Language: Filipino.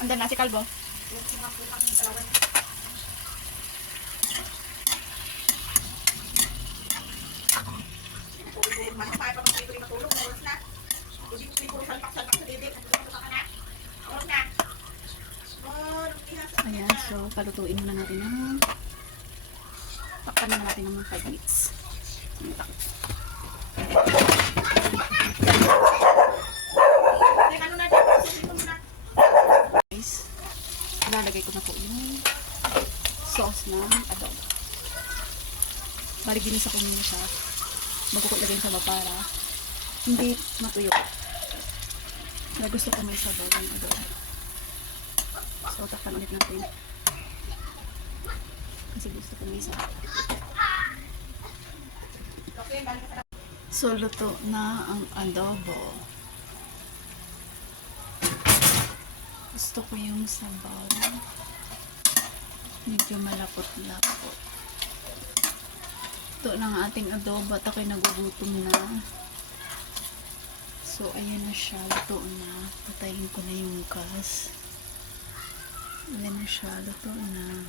Andan na si Kalbo. Ayan, so palutuin muna natin ng takpan na natin ng 5 minutes. Guys, ilalagay ko na po yung sauce ng adobo. Bali, ginisa ko muna siya bago ko ilagay sa para hindi matuyo. Kaya gusto ko may sabaw yung adobo. So, takpan ulit natin. Kasi gusto ko may sabaw. So, luto na ang adobo. Gusto ko yung sabaw. Medyo malapot-lapot. Ito na ang ating adobo at ako'y nagugutom na. So, ayan na siya. Luto na. Patayin ko na yung gas. Ayan na siya. Luto na.